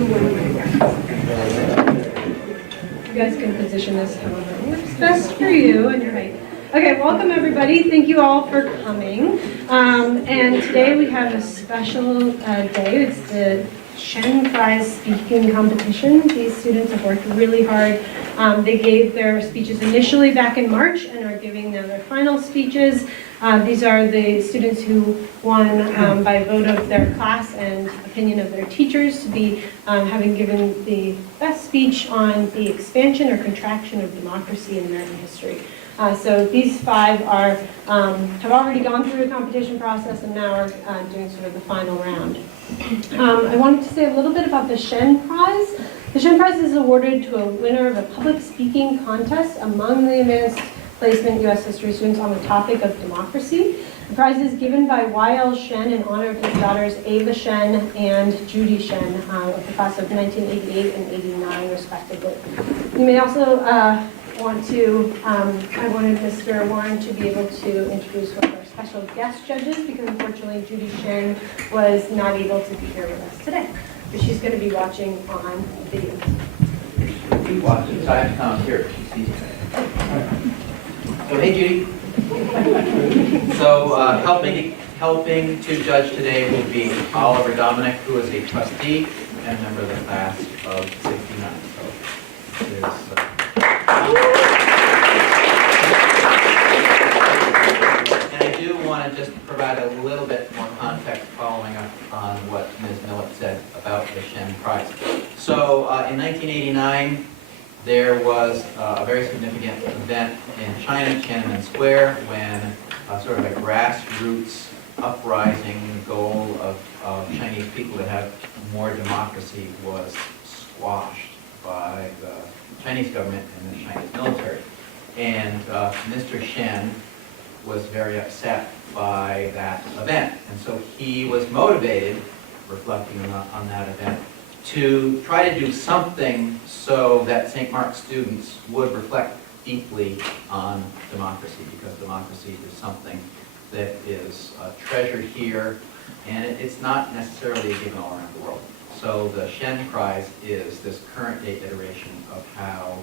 You guys can position this however works best for you and your height. Okay, welcome everybody. Thank you all for coming. And today we have a special day. It's the Shen Prize speaking competition. These students have worked really hard. They gave their speeches initially back in March and are giving now their final speeches. These are the students who won by vote of their class and opinion of their teachers to be having given the best speech on the expansion or contraction of democracy in American history. So these five are have already gone through the competition process and now are doing sort of the final round. I wanted to say a little bit about the Shen Prize. The Shen Prize is awarded to a winner of a public speaking contest among the advanced placement U.S. history students on the topic of democracy. The prize is given by Y.L. Shen in honor of his daughters Ava Shen and Judy Shen of the class of 1988 and 89 respectively. You may also I wanted Mr. Warren to be able to introduce one of our special guest judges because unfortunately Judy Shen was not able to be here with us today. But she's going to be watching on video. She's watching, so I have to come here. She sees me. So hey Judy. So helping to judge today will be Oliver Dominic, who is a trustee and a member of the class of 69. So it is, and I do want to just provide a little bit more context following up on what Ms. Millett said about the Shen Prize. So in 1989, there was a very significant event in China, Tiananmen Square, when sort of a grassroots uprising goal of Chinese people to have more democracy was squashed by the Chinese government and the Chinese military. And Mr. Shen was very upset by that event. And so he was motivated, reflecting on that event, to try to do something so that St. Mark's students would reflect deeply on democracy, because democracy is something that is treasured here, and it's not necessarily a given all around the world. So the Shen Prize is this current day iteration of how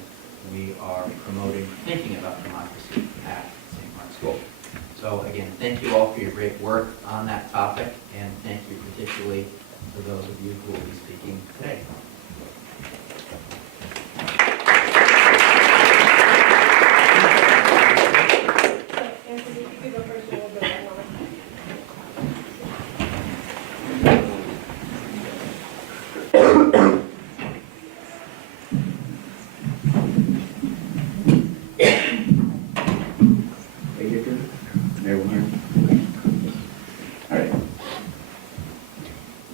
we are promoting thinking about democracy at St. Mark's School. So again, thank you all for your great work on that topic, and thank you particularly to those of you who will be speaking today. Anthony, you could go first and we'll go back on.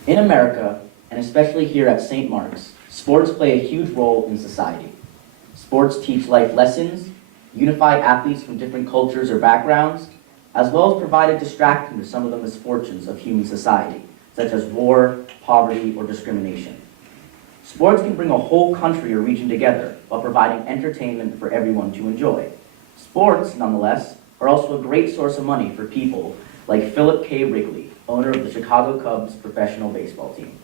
In America, and especially here at St. Mark's, sports play a huge role in society. Sports teach life lessons, unify athletes from different cultures or backgrounds, as well as provide a distraction to some of the misfortunes of human society, such as war, poverty, or discrimination. Sports can bring a whole country or region together while providing entertainment for everyone to enjoy. Sports, nonetheless, are also a great source of money for people like Philip K. Wrigley, owner of the Chicago Cubs professional baseball team.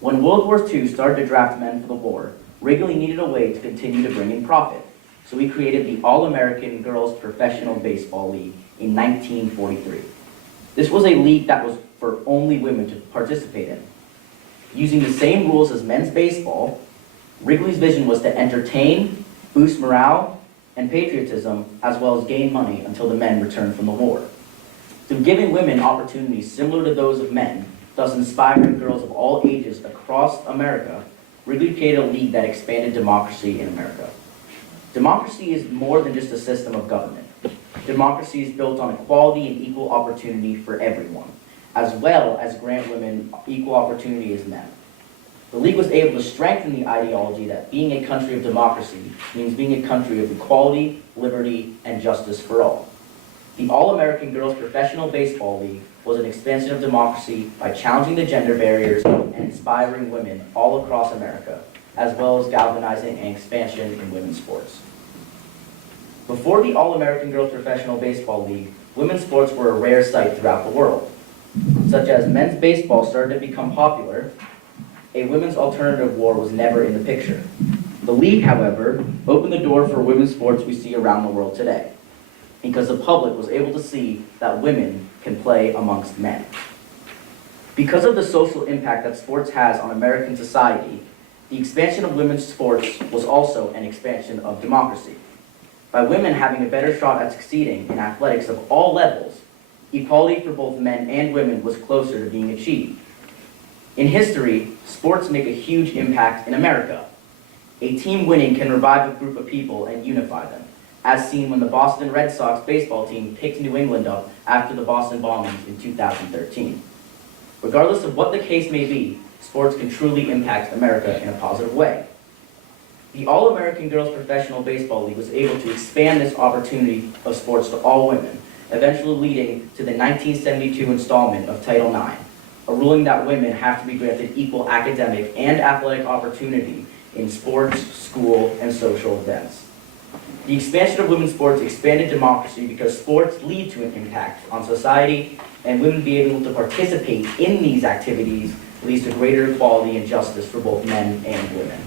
When World War II started to draft men for the war, Wrigley needed a way to continue to bring in profit, so he created the All-American Girls Professional Baseball League in 1943. This was a league that was for only women to participate in. Using the same rules as men's baseball, Wrigley's vision was to entertain, boost morale, and patriotism, as well as gain money until the men returned from the war. Through giving women opportunities similar to those of men, thus inspiring girls of all ages across America, Wrigley created a league that expanded democracy in America. Democracy is more than just a system of government. Democracy is built on equality and equal opportunity for everyone, as well as grant women equal opportunity as men. The league was able to strengthen the ideology that being a country of democracy means being a country of equality, liberty, and justice for all. The All-American Girls Professional Baseball League was an expansion of democracy by challenging the gender barriers and inspiring women all across America, as well as galvanizing an expansion in women's sports. Before the All-American Girls Professional Baseball League, women's sports were a rare sight throughout the world. Such as men's baseball started to become popular, a women's alternative war was never in the picture. The league, however, opened the door for women's sports we see around the world today, because the public was able to see that women can play amongst men. Because of the social impact that sports has on American society, the expansion of women's sports was also an expansion of democracy. By women having a better shot at succeeding in athletics of all levels, equality for both men and women was closer to being achieved. In history, sports make a huge impact in America. A team winning can revive a group of people and unify them, as seen when the Boston Red Sox baseball team picked New England up after the Boston bombings in 2013. Regardless of what the case may be, sports can truly impact America in a positive way. The All-American Girls Professional Baseball League was able to expand this opportunity of sports to all women, eventually leading to the 1972 installment of Title IX, a ruling that women have to be granted equal academic and athletic opportunity in sports, school, and social events. The expansion of women's sports expanded democracy because sports lead to an impact on society, and women being able to participate in these activities leads to greater equality and justice for both men and women.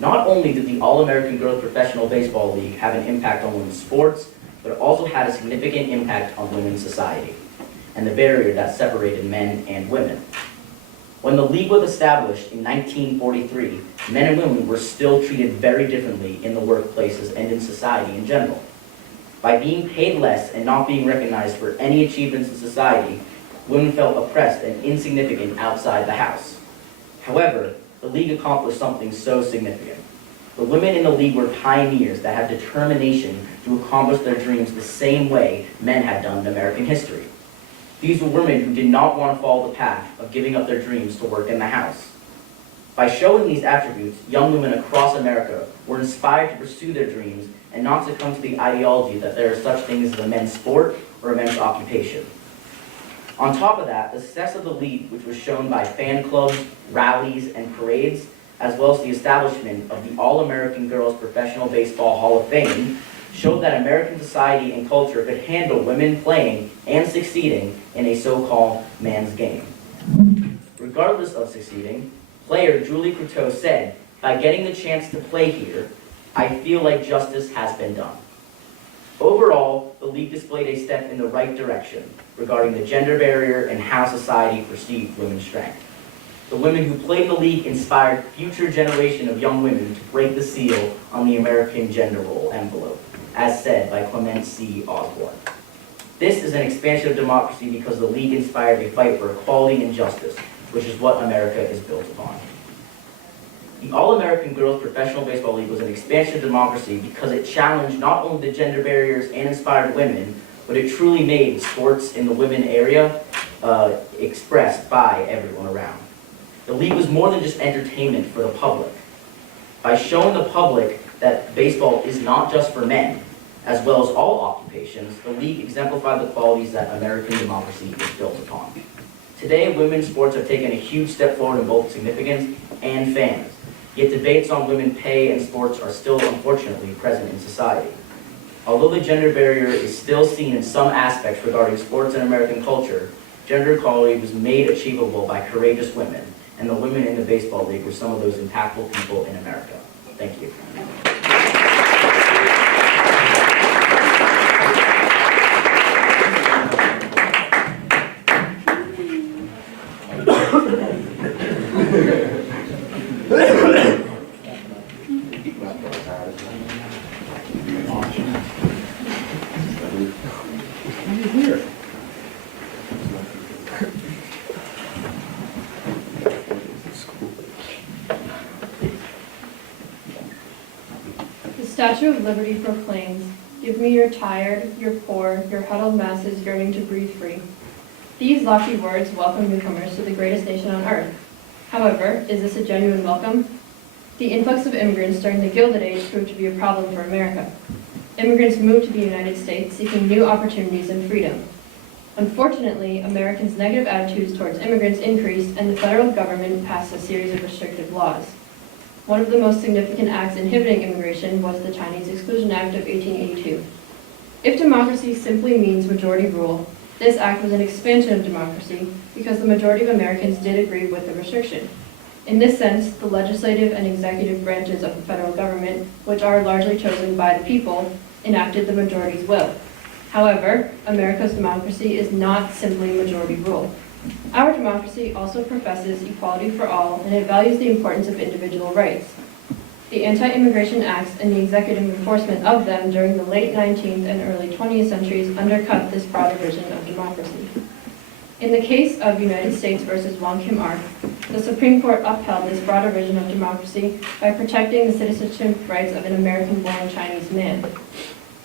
Not only did the All-American Girls Professional Baseball League have an impact on women's sports, but it also had a significant impact on women's society and the barrier that separated men and women. When the league was established in 1943, men and women were still treated very differently in the workplaces and in society in general. By being paid less and not being recognized for any achievements in society, women felt oppressed and insignificant outside the house. However, the league accomplished something so significant. The women in the league were pioneers that had determination to accomplish their dreams the same way men had done in American history. These were women who did not want to follow the path of giving up their dreams to work in the house. By showing these attributes, young women across America were inspired to pursue their dreams and not succumb to the ideology that there are such things as a men's sport or a men's occupation. On top of that, the success of the league, which was shown by fan clubs, rallies, and parades, as well as the establishment of the All-American Girls Professional Baseball Hall of Fame, showed that American society and culture could handle women playing and succeeding in a so-called man's game. Regardless of succeeding, player Julie Couteau said, "By getting the chance to play here, I feel like justice has been done." Overall, the league displayed a step in the right direction regarding the gender barrier and how society perceived women's strength. The women who played in the league inspired future generation of young women to break the seal on the American gender role envelope, as said by Clement C. Osborne. This is an expansion of democracy because the league inspired a fight for equality and justice, which is what America is built upon. The All-American Girls Professional Baseball League was an expansion of democracy because it challenged not only the gender barriers and inspired women, but it truly made sports in the women area expressed by everyone around. The league was more than just entertainment for the public. By showing the public that baseball is not just for men, as well as all occupations, the league exemplified the qualities that American democracy is built upon. Today, women's sports have taken a huge step forward in both significance and fans, yet debates on women's pay and sports are still unfortunately present in society. Although the gender barrier is still seen in some aspects regarding sports and American culture, gender equality was made achievable by courageous women, and the women in the baseball league were some of those impactful people in America. Thank you. The Statue of Liberty proclaims, "Give me your tired, your poor, your huddled masses yearning to breathe free." These lofty words welcome newcomers to the greatest nation on earth. However, is this a genuine welcome? The influx of immigrants during the Gilded Age proved to be a problem for America. Immigrants moved to the United States seeking new opportunities and freedom. Unfortunately, Americans' negative attitudes towards immigrants increased, and the federal government passed a series of restrictive laws. One of the most significant acts inhibiting immigration was the Chinese Exclusion Act of 1882. If democracy simply means majority rule, This act was an expansion of democracy because the majority of Americans did agree with the restriction. In this sense, the legislative and executive branches of the federal government, which are largely chosen by the people, enacted the majority's will. However, America's democracy is not simply majority rule. Our democracy also professes equality for all, and it values the importance of individual rights. The anti-immigration acts and the executive enforcement of them during the late 19th and early 20th centuries undercut this broader vision of democracy. In the case of United States versus Wong Kim Ark, the Supreme Court upheld this broader vision of democracy by protecting the citizenship rights of an American-born Chinese man.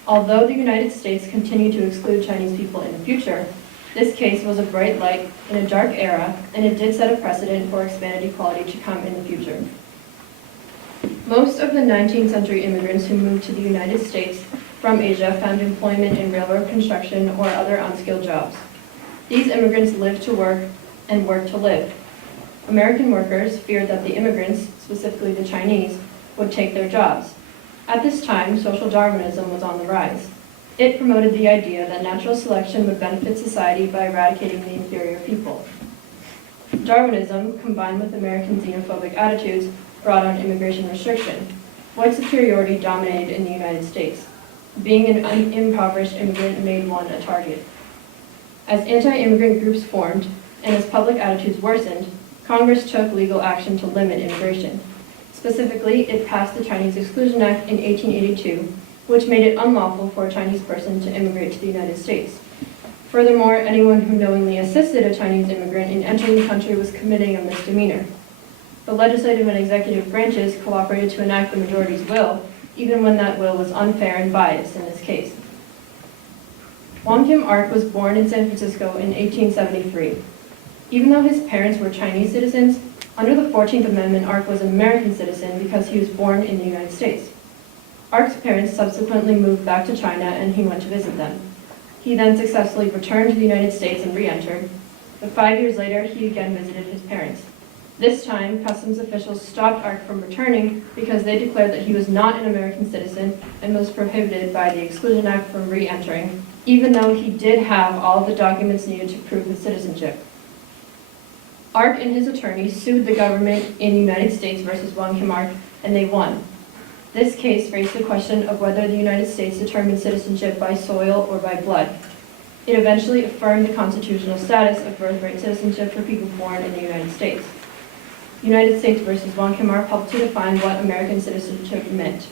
Although the United States continued to exclude Chinese people in the future, this case was a bright light in a dark era, and it did set a precedent for expanded equality to come in the future. Most of the 19th century immigrants who moved to the United States from Asia found employment in railroad construction or other unskilled jobs. These immigrants lived to work and worked to live. American workers feared that the immigrants, specifically the Chinese, would take their jobs. At this time, social Darwinism was on the rise. It promoted the idea that natural selection would benefit society by eradicating the inferior people. Darwinism, combined with American xenophobic attitudes, brought on immigration restriction. White superiority dominated in the United States. Being an impoverished immigrant made one a target. As anti-immigrant groups formed, and as public attitudes worsened, Congress took legal action to limit immigration. Specifically, it passed the Chinese Exclusion Act in 1882, which made it unlawful for a Chinese person to immigrate to the United States. Furthermore, anyone who knowingly assisted a Chinese immigrant in entering the country was committing a misdemeanor. The legislative and executive branches cooperated to enact the majority's will, even when that will was unfair and biased in this case. Wong Kim Ark was born in San Francisco in 1873. Even though his parents were Chinese citizens, under the 14th Amendment, Ark was an American citizen because he was born in the United States. Ark's parents subsequently moved back to China and he went to visit them. He then successfully returned to the United States and re-entered, but 5 years later, he again visited his parents. This time, customs officials stopped Ark from returning because they declared that he was not an American citizen and was prohibited by the Exclusion Act from re-entering, even though he did have all of the documents needed to prove his citizenship. Ark and his attorneys sued the government in the United States versus Wong Kim Ark, and they won. This case raised the question of whether the United States determined citizenship by soil or by blood. It eventually affirmed the constitutional status of birthright citizenship for people born in the United States. United States versus Wong Kim Ark helped to define what American citizenship meant.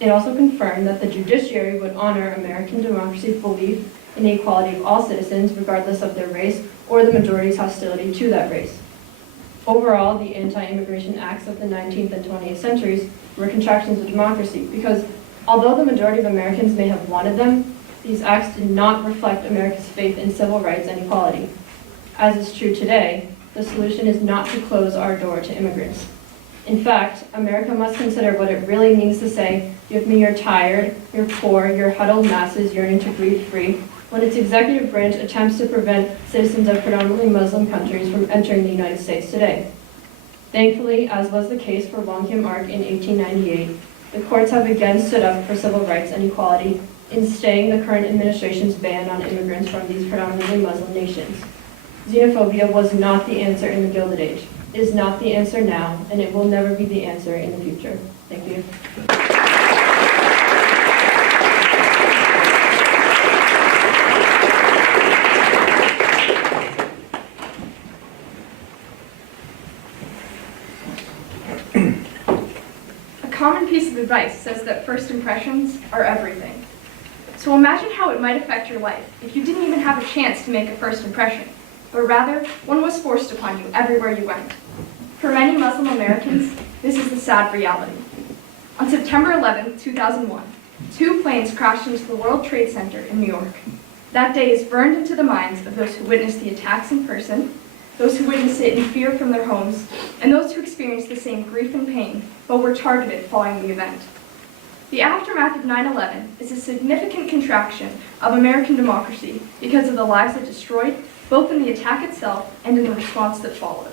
It also confirmed that the judiciary would honor American democracy's belief in the equality of all citizens, regardless of their race or the majority's hostility to that race. Overall, the anti-immigration acts of the 19th and 20th centuries were contractions of democracy because, although the majority of Americans may have wanted them, these acts did not reflect America's faith in civil rights and equality. As is true today, the solution is not to close our door to immigrants. In fact, America must consider what it really means to say, "Give me your tired, your poor, your huddled masses yearning to breathe free," when its executive branch attempts to prevent citizens of predominantly Muslim countries from entering the United States today. Thankfully, as was the case for Wong Kim Ark in 1898, the courts have again stood up for civil rights and equality in staying the current administration's ban on immigrants from these predominantly Muslim nations. Xenophobia was not the answer in the Gilded Age. It is not the answer now, and it will never be the answer in the future. Thank you. A common piece of advice says that first impressions are everything. So imagine how it might affect your life if you didn't even have a chance to make a first impression, but rather one was forced upon you everywhere you went. For many Muslim Americans, this is the sad reality. On September 11, 2001, 2 planes crashed into the World Trade Center in New York. That day is burned into the minds of those who witnessed the attacks in person, those who witnessed it in fear from their homes, and those who experienced the same grief and pain but were targeted following the event. The aftermath of 9/11 is a significant contraction of American democracy because of the lives it destroyed, both in the attack itself and in the response that followed.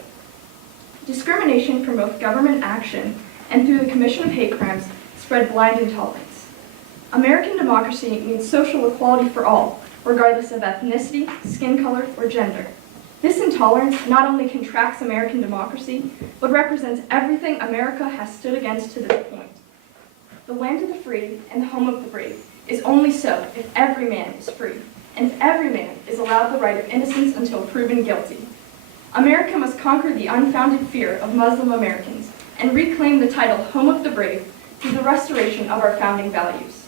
Discrimination from both government action and through the commission of hate crimes spread blind intolerance. American democracy means social equality for all, regardless of ethnicity, skin color, or gender. This intolerance not only contracts American democracy, but represents everything America has stood against to this point. The land of the free and the home of the brave is only so if every man is free, and if every man is allowed the right of innocence until proven guilty. America must conquer the unfounded fear of Muslim Americans and reclaim the title Home of the Brave through the restoration of our founding values.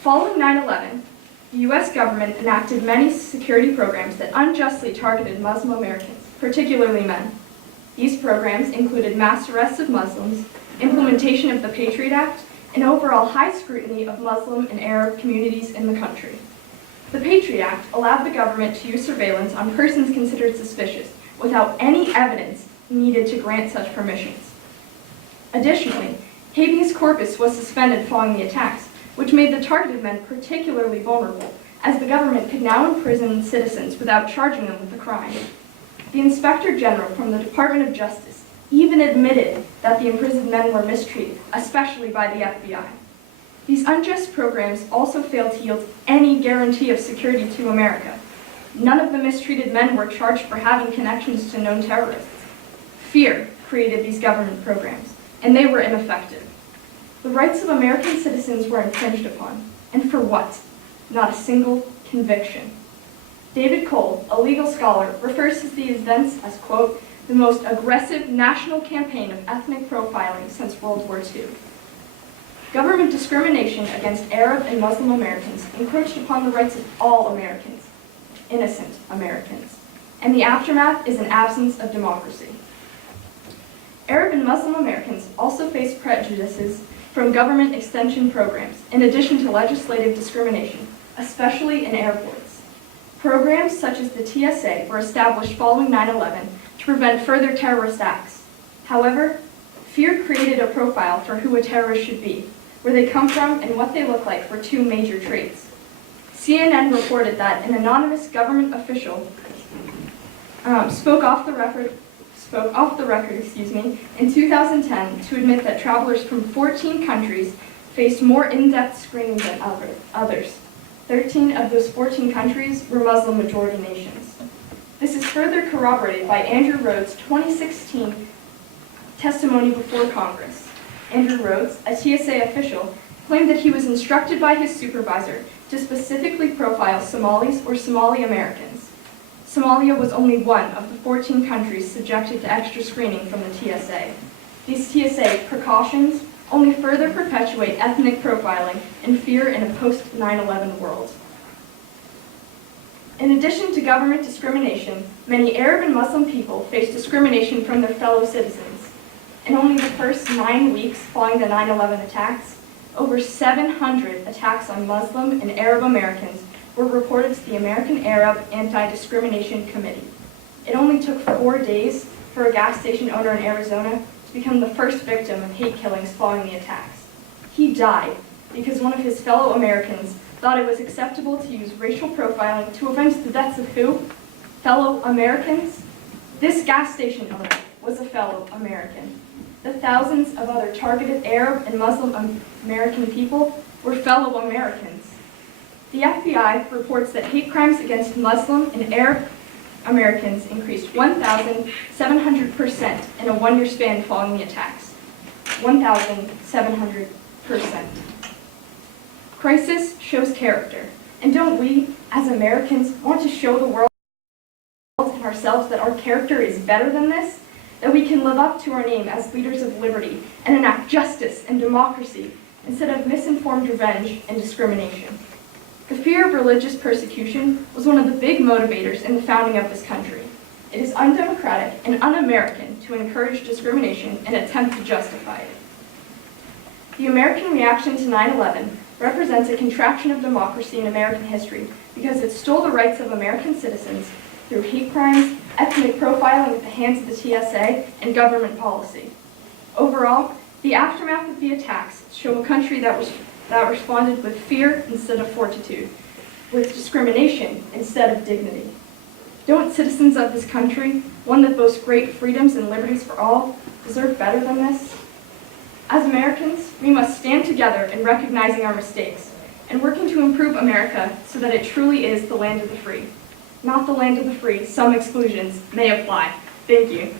Following 9/11, the U.S. government enacted many security programs that unjustly targeted Muslim Americans, particularly men. These programs included mass arrests of Muslims, implementation of the Patriot Act, and overall high scrutiny of Muslim and Arab communities in the country. The Patriot Act allowed the government to use surveillance on persons considered suspicious without any evidence needed to grant such permissions. Additionally, habeas corpus was suspended following the attacks, which made the targeted men particularly vulnerable, as the government could now imprison citizens without charging them with a crime. The Inspector General from the Department of Justice even admitted that the imprisoned men were mistreated, especially by the FBI. These unjust programs also failed to yield any guarantee of security to America. None of the mistreated men were charged for having connections to known terrorists. Fear created these government programs, and they were ineffective. The rights of American citizens were infringed upon, and for what? Not a single conviction. David Cole, a legal scholar, refers to these events as, quote, the most aggressive national campaign of ethnic profiling since World War II. Government discrimination against Arab and Muslim Americans encroached upon the rights of all Americans, innocent Americans, and the aftermath is an absence of democracy. Arab and Muslim Americans also face prejudices from government extension programs, in addition to legislative discrimination, especially in airports. Programs such as the TSA were established following 9/11 to prevent further terrorist acts. However, fear created a profile for who a terrorist should be. Where they come from and what they look like were two major traits. CNN reported that an anonymous government official spoke off the record, in 2010 to admit that travelers from 14 countries faced more in-depth screening than others. 13 of those 14 countries were Muslim-majority nations. This is further corroborated by Andrew Rhodes' 2016 testimony before Congress. Andrew Rhodes, a TSA official, claimed that he was instructed by his supervisor to specifically profile Somalis or Somali Americans. Somalia was only one of the 14 countries subjected to extra screening from the TSA. These TSA precautions only further perpetuate ethnic profiling and fear in a post-9/11 world. In addition to government discrimination, many Arab and Muslim people face discrimination from their fellow citizens. In only the first 9 weeks following the 9/11 attacks, over 700 attacks on Muslim and Arab Americans were reported to the American Arab Anti-Discrimination Committee. It only took 4 days for a gas station owner in Arizona to become the first victim of hate killings following the attacks. He died because one of his fellow Americans thought it was acceptable to use racial profiling to avenge the deaths of who? Fellow Americans? This gas station owner was a fellow American. The thousands of other targeted Arab and Muslim American people were fellow Americans. The FBI reports that hate crimes against Muslim and Arab Americans increased 1,700% in a one-year span following the attacks. 1,700%. Crisis shows character. And don't we, as Americans, want to show the world and ourselves that our character is better than this? That we can live up to our name as leaders of liberty and enact justice and democracy instead of misinformed revenge and discrimination. The fear of religious persecution was one of the big motivators in the founding of this country. It is undemocratic and un-American to encourage discrimination and attempt to justify it. The American reaction to 9/11 represents a contraction of democracy in American history because it stole the rights of American citizens through hate crimes, ethnic profiling at the hands of the TSA, and government policy. Overall, the aftermath of the attacks show a country that responded with fear instead of fortitude, with discrimination instead of dignity. Don't citizens of this country, one that boasts great freedoms and liberties for all, deserve better than this? As Americans, we must stand together in recognizing our mistakes, and working to improve America so that it truly is the land of the free. Not the land of the free, some exclusions may apply. Thank you.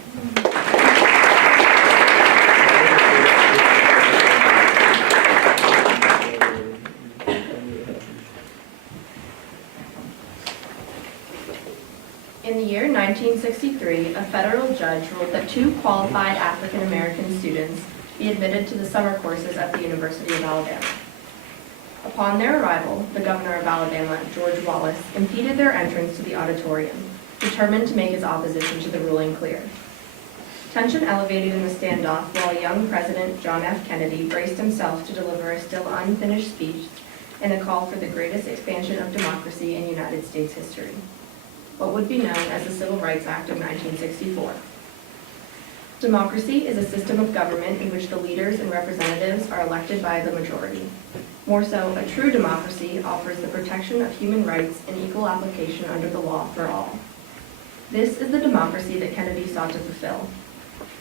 In the year 1963, a federal judge ruled that 2 qualified African American students be admitted to the summer courses at the University of Alabama. Upon their arrival, the governor of Alabama, George Wallace, impeded their entrance to the auditorium, determined to make his opposition to the ruling clear. Tension elevated in the standoff while young President John F. Kennedy braced himself to deliver a still unfinished speech in a call for the greatest expansion of democracy in United States history, what would be known as the Civil Rights Act of 1964. Democracy is a system of government in which the leaders and representatives are elected by the majority. More so, a true democracy offers the protection of human rights and equal application under the law for all. This is the democracy that Kennedy sought to fulfill.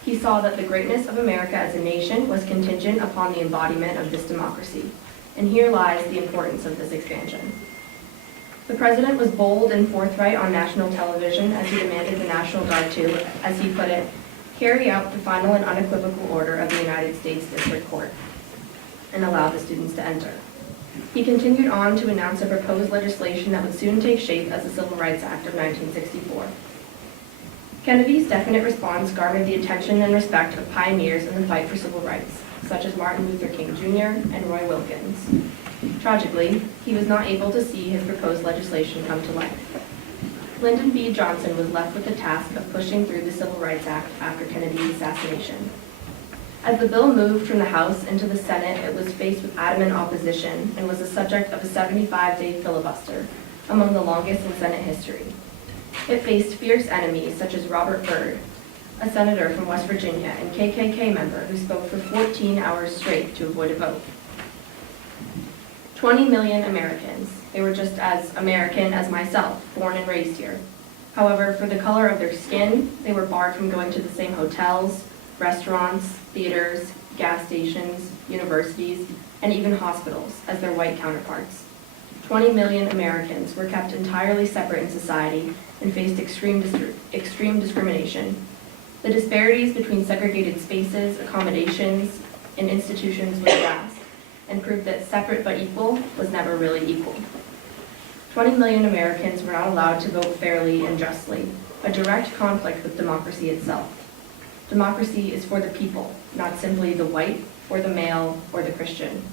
He saw that the greatness of America as a nation was contingent upon the embodiment of this democracy, and here lies the importance of this expansion. The president was bold and forthright on national television as he demanded the National Guard to, as he put it, carry out the final and unequivocal order of the United States District Court and allow the students to enter. He continued on to announce a proposed legislation that would soon take shape as the Civil Rights Act of 1964. Kennedy's definite response garnered the attention and respect of pioneers in the fight for civil rights, such as Martin Luther King Jr. and Roy Wilkins. Tragically, he was not able to see his proposed legislation come to life. Lyndon B. Johnson was left with the task of pushing through the Civil Rights Act after Kennedy's assassination. As the bill moved from the House into the Senate, it was faced with adamant opposition and was the subject of a 75-day filibuster, among the longest in Senate history. It faced fierce enemies such as Robert Byrd, a senator from West Virginia and KKK member who spoke for 14 hours straight to avoid a vote. 20 million Americans. They were just as American as myself, born and raised here. However, for the color of their skin, they were barred from going to the same hotels, restaurants, theaters, gas stations, universities, and even hospitals as their white counterparts. 20 million Americans were kept entirely separate in society and faced extreme discrimination. The disparities between segregated spaces, accommodations, and institutions was vast, and proved that separate but equal was never really equal. 20 million Americans were not allowed to vote fairly and justly, a direct conflict with democracy itself. Democracy is for the people, not simply the white, or the male, or the Christian.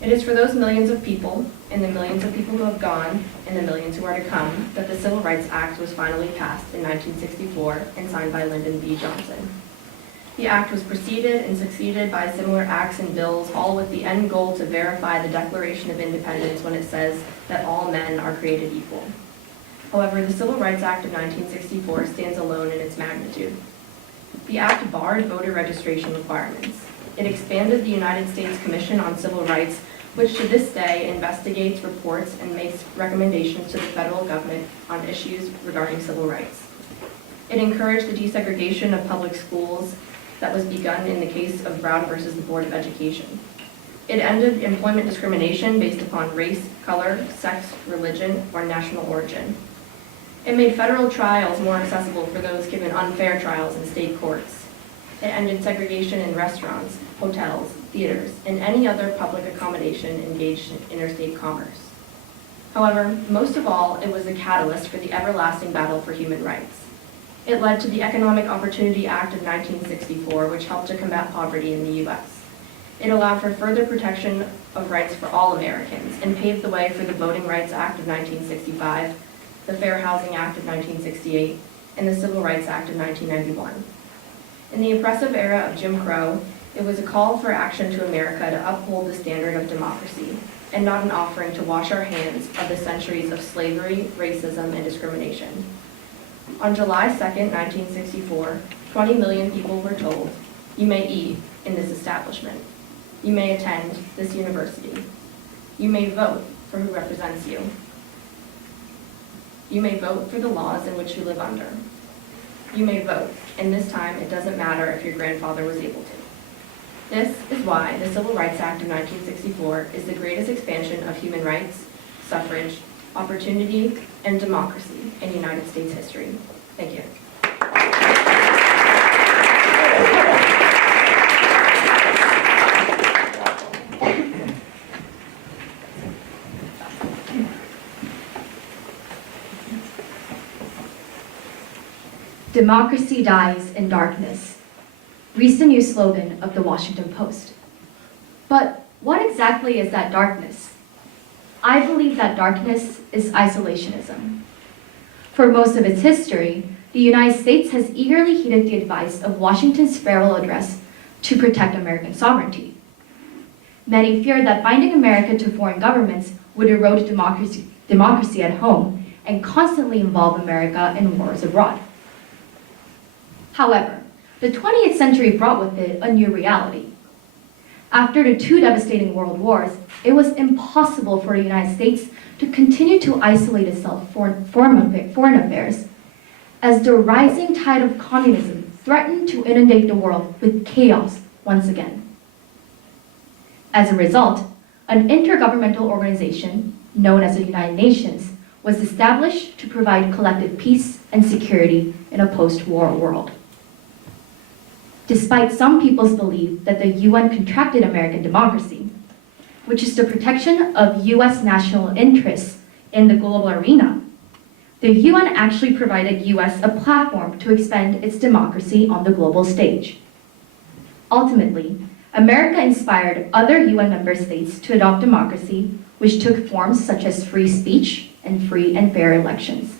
It is for those millions of people, and the millions of people who have gone, and the millions who are to come, that the Civil Rights Act was finally passed in 1964 and signed by Lyndon B. Johnson. The act was preceded and succeeded by similar acts and bills, all with the end goal to verify the Declaration of Independence when it says that all men are created equal. However, the Civil Rights Act of 1964 stands alone in its magnitude. The act barred voter registration requirements. It expanded the United States Commission on Civil Rights, which to this day investigates, reports, and makes recommendations to the federal government on issues regarding civil rights. It encouraged the desegregation of public schools that was begun in the case of Brown versus the Board of Education. It ended employment discrimination based upon race, color, sex, religion, or national origin. It made federal trials more accessible for those given unfair trials in state courts. It ended segregation in restaurants, hotels, theaters, and any other public accommodation engaged in interstate commerce. However, most of all, it was a catalyst for the everlasting battle for human rights. It led to the Economic Opportunity Act of 1964, which helped to combat poverty in the U.S. It allowed for further protection of rights for all Americans and paved the way for the Voting Rights Act of 1965, the Fair Housing Act of 1968, and the Civil Rights Act of 1991. In the oppressive era of Jim Crow, it was a call for action to America to uphold the standard of democracy, and not an offering to wash our hands of the centuries of slavery, racism, and discrimination. On July 2, 1964, 20 million people were told, "You may eat in this establishment. You may attend this university. You may vote for who represents you. You may vote for the laws in which you live under. You may vote, and this time it doesn't matter if your grandfather was able to." This is why the Civil Rights Act of 1964 is the greatest expansion of human rights, suffrage, opportunity, and democracy in United States history. Thank you. Democracy dies in darkness. Reads the new slogan of the Washington Post. But what exactly is that darkness? I believe that darkness is isolationism. For most of its history, the United States has eagerly heeded the advice of Washington's farewell address to protect American sovereignty. Many feared that binding America to foreign governments would erode democracy at home and constantly involve America in wars abroad. However, the 20th century brought with it a new reality. After the two devastating world wars, it was impossible for the United States to continue to isolate itself from foreign affairs, as the rising tide of communism threatened to inundate the world with chaos once again. As a result, an intergovernmental organization, known as the United Nations, was established to provide collective peace and security in a post-war world. Despite some people's belief that the UN contracted American democracy, which is the protection of US national interests in the global arena, the UN actually provided US a platform to expand its democracy on the global stage. Ultimately, America inspired other UN member states to adopt democracy, which took forms such as free speech and free and fair elections.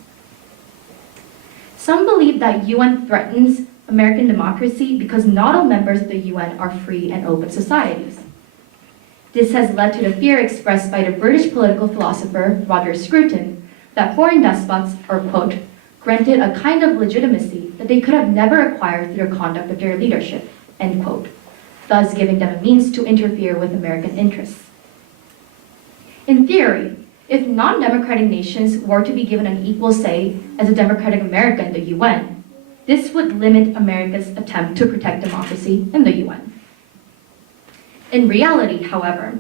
Some believe that UN threatens American democracy because not all members of the UN are free and open societies. This has led to the fear expressed by the British political philosopher Roger Scruton that foreign despots are, quote, granted a kind of legitimacy that they could have never acquired through the conduct of their leadership, end quote, thus giving them a means to interfere with American interests. In theory, if non-democratic nations were to be given an equal say as a democratic America in the UN, this would limit America's attempt to protect democracy in the UN. In reality, however,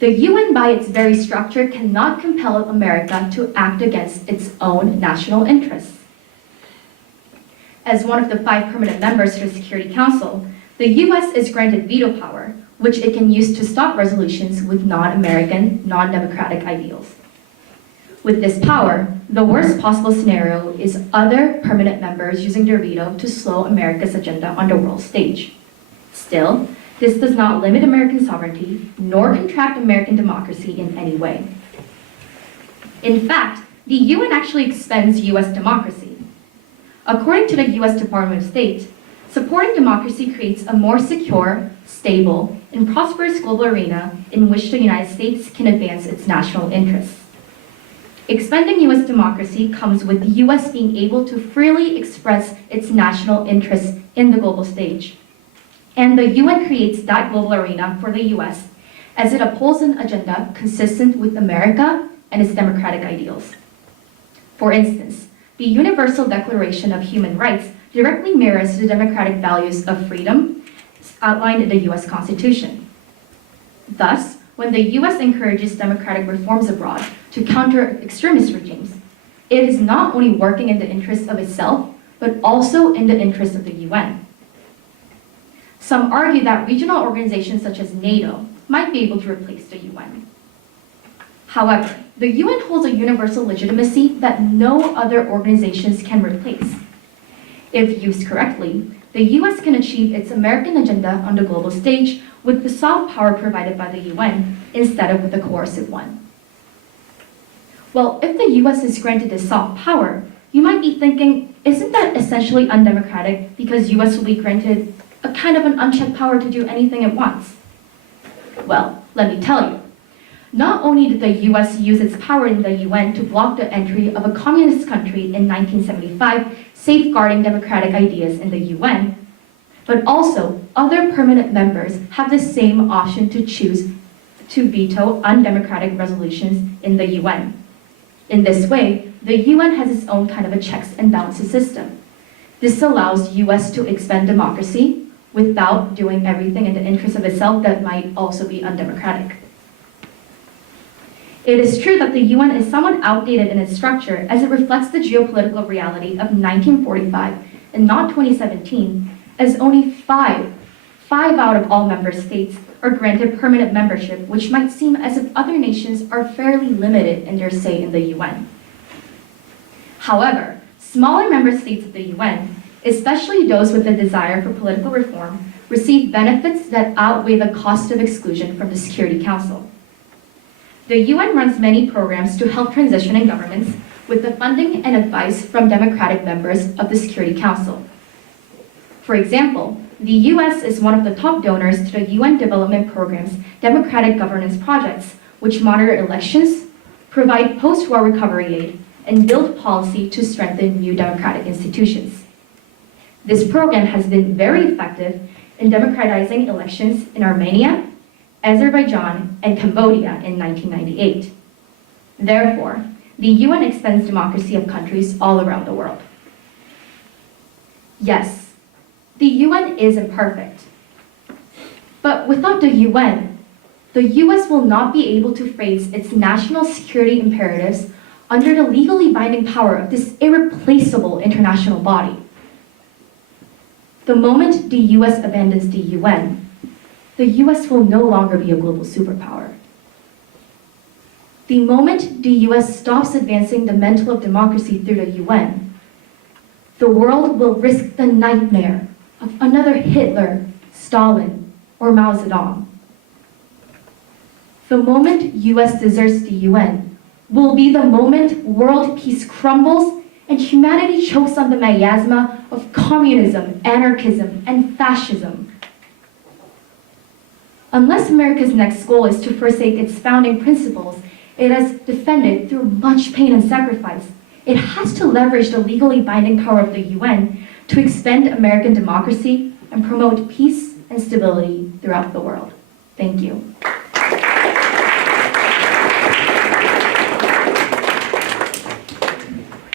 the UN by its very structure cannot compel America to act against its own national interests. As one of the 5 permanent members to the Security Council, the US is granted veto power, which it can use to stop resolutions with non-American, non-democratic ideals. With this power, the worst possible scenario is other permanent members using their veto to slow America's agenda on the world stage. Still, this does not limit American sovereignty, nor contract American democracy in any way. In fact, the UN actually expands US democracy. According to the US Department of State, supporting democracy creates a more secure, stable, and prosperous global arena in which the United States can advance its national interests. Expanding US democracy comes with the US being able to freely express its national interests in the global stage. And the UN creates that global arena for the US as it upholds an agenda consistent with America and its democratic ideals. For instance, the Universal Declaration of Human Rights directly mirrors the democratic values of freedom outlined in the US Constitution. Thus, when the US encourages democratic reforms abroad to counter extremist regimes, it is not only working in the interests of itself, but also in the interests of the UN. Some argue that regional organizations such as NATO might be able to replace the UN. However, the UN holds a universal legitimacy that no other organizations can replace. If used correctly, the US can achieve its American agenda on the global stage with the soft power provided by the UN instead of with a coercive one. Well, if the US is granted this soft power, you might be thinking, isn't that essentially undemocratic because US will be granted a kind of an unchecked power to do anything it wants? Well, let me tell you. Not only did the US use its power in the UN to block the entry of a communist country in 1975, safeguarding democratic ideas in the UN, but also other permanent members have the same option to choose to veto undemocratic resolutions in the UN. In this way, the UN has its own kind of a checks and balances system. This allows US to expand democracy without doing everything in the interest of itself that might also be undemocratic. It is true that the UN is somewhat outdated in its structure as it reflects the geopolitical reality of 1945 and not 2017, as only five out of all member states are granted permanent membership, which might seem as if other nations are fairly limited in their say in the UN. However, smaller member states of the UN, especially those with a desire for political reform, receive benefits that outweigh the cost of exclusion from the Security Council. The UN runs many programs to help transitioning governments with the funding and advice from democratic members of the Security Council. For example, the US is one of the top donors to the UN Development Program's Democratic Governance Projects, which monitor elections, provide post-war recovery aid, and build policy to strengthen new democratic institutions. This program has been very effective in democratizing elections in Armenia, Azerbaijan, and Cambodia in 1998. Therefore, the UN extends democracy of countries all around the world. Yes, the UN is imperfect. But without the UN, the US will not be able to face its national security imperatives under the legally binding power of this irreplaceable international body. The moment the US abandons the UN, the US will no longer be a global superpower. The moment the US stops advancing the mantle of democracy through the UN, the world will risk the nightmare of another Hitler, Stalin, or Mao Zedong. The moment US deserts the UN will be the moment world peace crumbles and humanity chokes on the miasma of communism, anarchism, and fascism. Unless America's next goal is to forsake its founding principles it has defended through much pain and sacrifice, it has to leverage the legally binding power of the UN to expand American democracy and promote peace and stability throughout the world. Thank you.